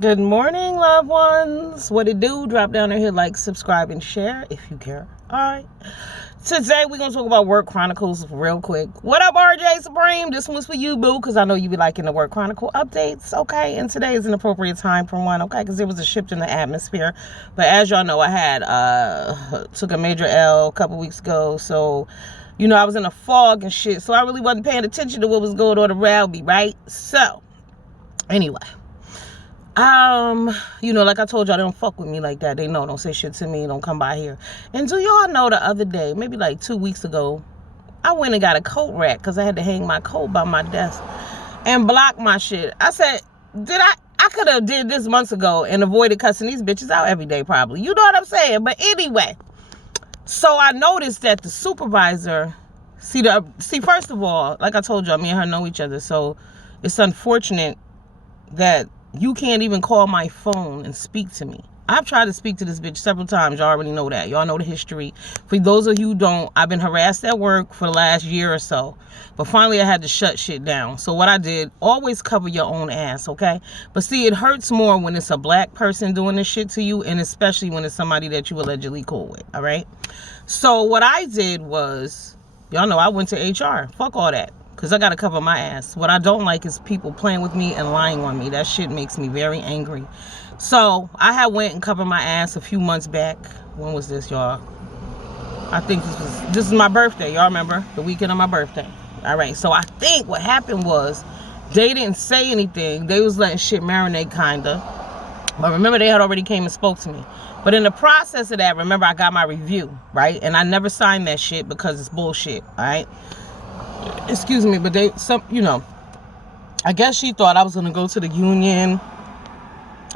Good morning, loved ones. What it do? Drop down here, like, subscribe, and share if you care. All right. Today, we're going to talk about Work Chronicles real quick. What up, RJ Supreme? This one's for you, boo, because I know you be liking the Work Chronicle updates, okay? And today is an appropriate time for one, okay? Because there was a shift in the atmosphere. But as y'all know, I had took a major L a couple weeks ago, so... You know, I was in a fog and shit, so I really wasn't paying attention to what was going on around me, right? So, anyway. You know, like I told y'all, they don't fuck with me like that. They know, don't say shit to me, don't come by here. And do y'all know the other day, maybe like 2 weeks ago, I went and got a coat rack because I had to hang my coat by my desk and block my shit. I said, I could have did this months ago and avoided cussing these bitches out every day probably. You know what I'm saying? But anyway, so I noticed that the supervisor, see, first of all, like I told y'all, me and her know each other. So it's unfortunate that you can't even call my phone and speak to me. I've tried to speak to this bitch several times. Y'all already know that. Y'all know the history. For those of you who don't, I've been harassed at work for the last year or so. But finally, I had to shut shit down. So what I did, always cover your own ass, okay? But see, it hurts more when it's a black person doing this shit to you, and especially when it's somebody that you allegedly cool with, all right? So what I did was, y'all know I went to HR. Fuck all that. Because I got to cover my ass. What I don't like is people playing with me and lying on me. That shit makes me very angry. So I had went and covered my ass a few months back. When was this, y'all? I think this is my birthday. Y'all remember? The weekend of my birthday. All right. So I think what happened was they didn't say anything. They was letting shit marinate kind of. But remember, they had already came and spoke to me. But in the process of that, remember, I got my review, right? And I never signed that shit because it's bullshit, all right? Excuse me, but I guess she thought I was going to go to the union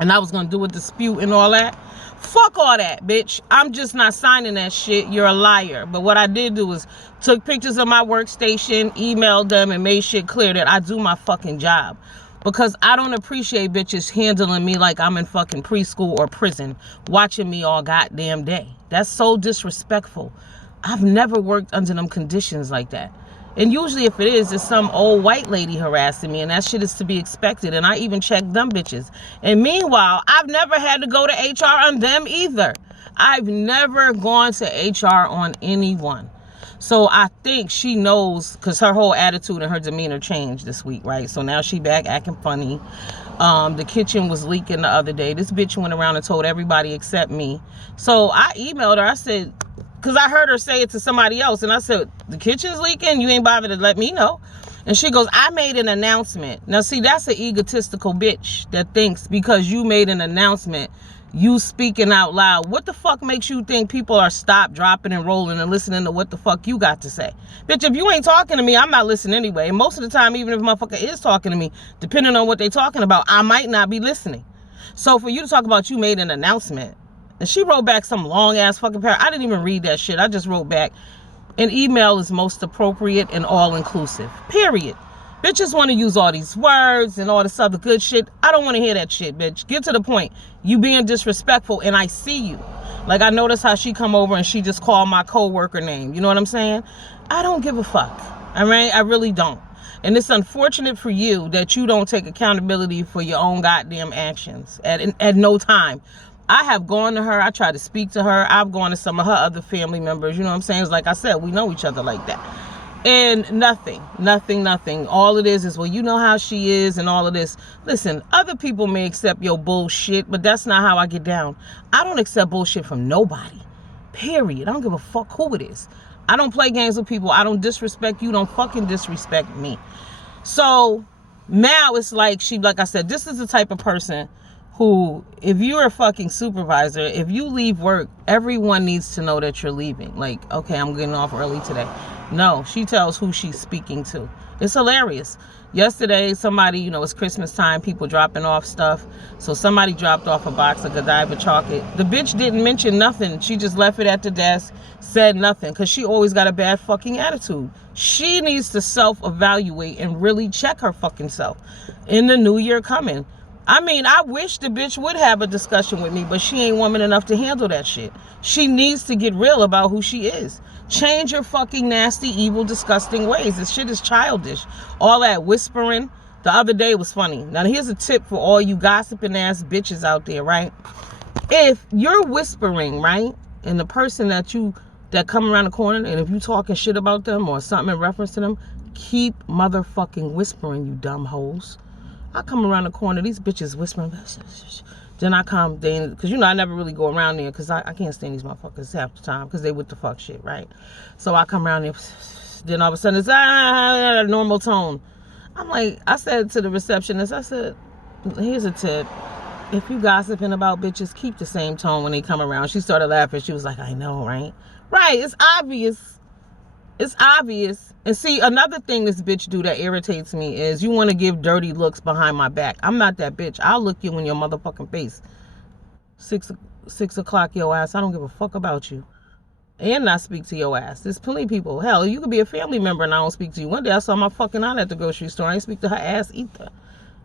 and I was going to do a dispute and all that. Fuck all that, bitch. I'm just not signing that shit. You're a liar. But what I did do is took pictures of my workstation, emailed them, and made shit clear that I do my fucking job. Because I don't appreciate bitches handling me like I'm in fucking preschool or prison, watching me all goddamn day. That's so disrespectful. I've never worked under them conditions like that. And usually if it is, it's some old white lady harassing me, and that shit is to be expected. And I even check them bitches. And meanwhile, I've never had to go to HR on them either. I've never gone to HR on anyone. So I think she knows, because her whole attitude and her demeanor changed this week, right? So now she back acting funny. The kitchen was leaking the other day. This bitch went around and told everybody except me. So I emailed her. I said, because I heard her say it to somebody else. And I said, the kitchen's leaking? You ain't bothered to let me know. And she goes, I made an announcement. Now, see, that's an egotistical bitch that thinks because you made an announcement, you speaking out loud. What the fuck makes you think people are stopped, dropping, and rolling and listening to what the fuck you got to say? Bitch, if you ain't talking to me, I'm not listening anyway. And most of the time, even if a motherfucker is talking to me, depending on what they talking about, I might not be listening. So for you to talk about you made an announcement, and she wrote back some long-ass fucking paragraph. I didn't even read that shit. I just wrote back, an email is most appropriate and all-inclusive. Period. Bitches want to use all these words and all this other good shit. I don't want to hear that shit, bitch. Get to the point. You being disrespectful, and I see you. Like, I noticed how she come over and she just called my co-worker name. You know what I'm saying? I don't give a fuck. All right? I really don't. And it's unfortunate for you that you don't take accountability for your own goddamn actions at no time. I have gone to her. I tried to speak to her. I've gone to some of her other family members. You know what I'm saying? It's like I said, we know each other like that. And nothing. All it is, well, you know how she is and all of this. Listen, other people may accept your bullshit, but that's not how I get down. I don't accept bullshit from nobody. Period. I don't give a fuck who it is. I don't play games with people. I don't disrespect you. Don't fucking disrespect me. So now it's like like I said, this is the type of person who, if you're a fucking supervisor, if you leave work, everyone needs to know that you're leaving. Like, okay, I'm getting off early today. No, she tells who she's speaking to. It's hilarious. Yesterday, somebody, it's Christmas time, people dropping off stuff. So somebody dropped off a box of Godiva chocolate. The bitch didn't mention nothing. She just left it at the desk, said nothing, because she always got a bad fucking attitude. She needs to self-evaluate and really check her fucking self in the new year coming. I mean, I wish the bitch would have a discussion with me, but she ain't woman enough to handle that shit. She needs to get real about who she is. Change your fucking nasty, evil, disgusting ways. This shit is childish. All that whispering, The other day was funny. Now, here's a tip for all you gossiping ass bitches out there, right? If you're whispering, right, and the person that come around the corner, and if you talking shit about them or something in reference to them, keep motherfucking whispering, you dumb hoes. I come around the corner, these bitches whispering. Then I come, because I never really go around there because I can't stand these motherfuckers half the time because they with the fuck shit, right? So I come around there, then all of a sudden it's a normal tone. I'm like, I said to the receptionist, I said, here's a tip. If you gossiping about bitches, keep the same tone when they come around. She started laughing. She was like, I know, right? Right, it's obvious. It's obvious. And see, another thing this bitch do that irritates me is you want to give dirty looks behind my back. I'm not that bitch. I'll look you in your motherfucking face. 6 o'clock your ass. I don't give a fuck about you. And not speak to your ass. There's plenty of people. Hell, you could be a family member and I don't speak to you. One day I saw my fucking aunt at the grocery store. I ain't speak to her ass either.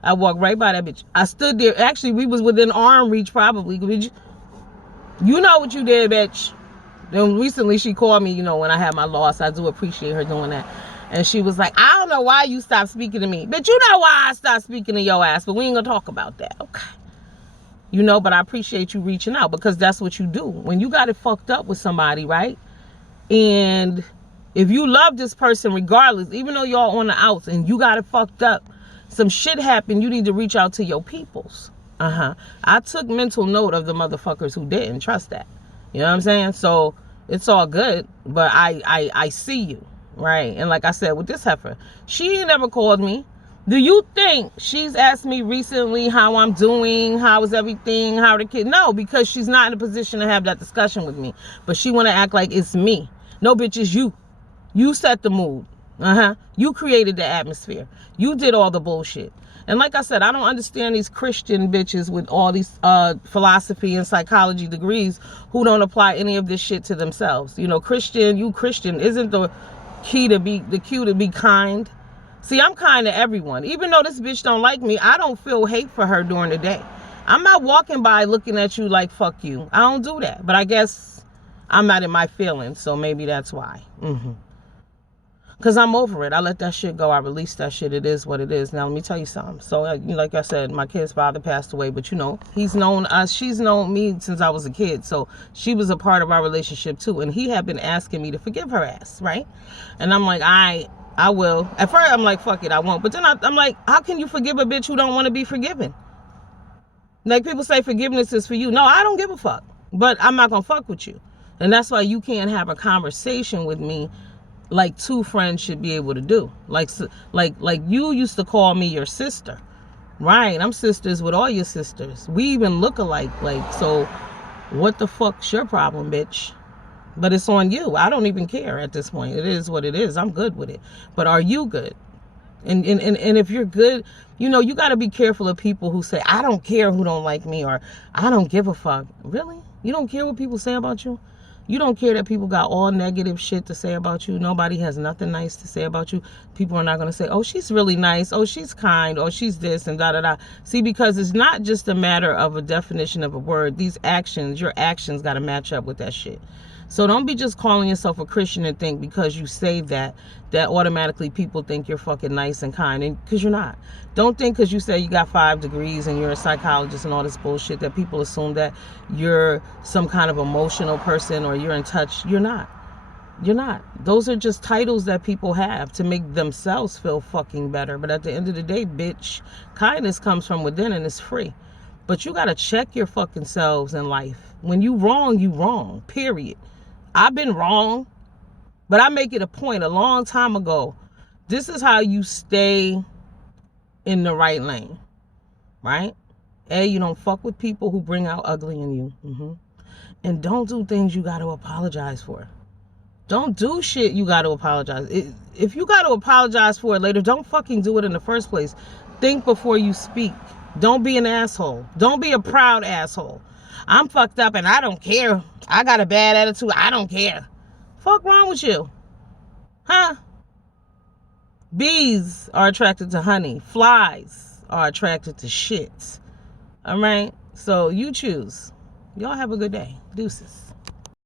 I walked right by that bitch. I stood there. Actually, we was within arm reach probably. You know what you did, bitch. Then recently she called me, when I had my loss. I do appreciate her doing that. And she was like, I don't know why you stopped speaking to me. Bitch, you know why I stopped speaking to your ass, but we ain't gonna talk about that, okay? But I appreciate you reaching out because that's what you do. When you got it fucked up with somebody, right? And if you love this person regardless, even though y'all on the outs and you got it fucked up, some shit happened, you need to reach out to your peoples. I took mental note of the motherfuckers who didn't trust that. You know what I'm saying? So it's all good, but I see you, right? And like I said, with this heifer, she ain't never called me. Do you think she's asked me recently how I'm doing, how is everything, how the kid? No, because she's not in a position to have that discussion with me. But she want to act like it's me. No, bitch, it's you. You set the mood. You created the atmosphere. You did all the bullshit. And like I said, I don't understand these Christian bitches with all these philosophy and psychology degrees who don't apply any of this shit to themselves. Christian, isn't the key to be kind? See, I'm kind to everyone. Even though this bitch don't like me, I don't feel hate for her during the day. I'm not walking by looking at you like, fuck you. I don't do that. But I guess I'm not in my feelings, so maybe that's why. Because I'm over it. I let that shit go. I released that shit. It is what it is. Now, let me tell you something. So, like I said, my kid's father passed away. But, he's known us. She's known me since I was a kid. So, she was a part of our relationship, too. And he had been asking me to forgive her ass, right? And I'm like, I will. At first, I'm like, fuck it, I won't. But then I'm like, how can you forgive a bitch who don't want to be forgiven? Like, people say forgiveness is for you. No, I don't give a fuck. But I'm not going to fuck with you. And that's why you can't have a conversation with me like two friends should be able to do. Like you used to call me your sister, right? I'm sisters with all your sisters. We even look alike. So what the fuck's your problem, bitch? But it's on you. I don't even care at this point. It is what it is. I'm good with it. But are you good? And if you're good, you got to be careful of people who say, I don't care who don't like me, or I don't give a fuck. Really? You don't care what people say about you? You don't care that people got all negative shit to say about you? Nobody has nothing nice to say about you? People are not going to say, oh, she's really nice. Oh, she's kind. Oh, she's this and da-da-da. See, because it's not just a matter of a definition of a word. These actions, your actions got to match up with that shit. So don't be just calling yourself a Christian and think because you say that automatically people think you're fucking nice and kind, and because you're not. Don't think because you say you got 5 degrees and you're a psychologist and all this bullshit that people assume that you're some kind of emotional person or you're in touch. You're not. You're not. Those are just titles that people have to make themselves feel fucking better. But at the end of the day, bitch, kindness comes from within and it's free. But you got to check your fucking selves in life. When you wrong, period. I've been wrong, but I make it a point a long time ago. This is how you stay in the right lane, right? A, you don't fuck with people who bring out ugly in you. And don't do things you got to apologize for. Don't do shit you got to apologize. If you got to apologize for it later, don't fucking do it in the first place. Think before you speak. Don't be an asshole. Don't be a proud asshole. I'm fucked up and I don't care. I got a bad attitude. I don't care. Fuck wrong with you? Huh? Bees are attracted to honey. Flies are attracted to shit. All right? So you choose. Y'all have a good day. Deuces.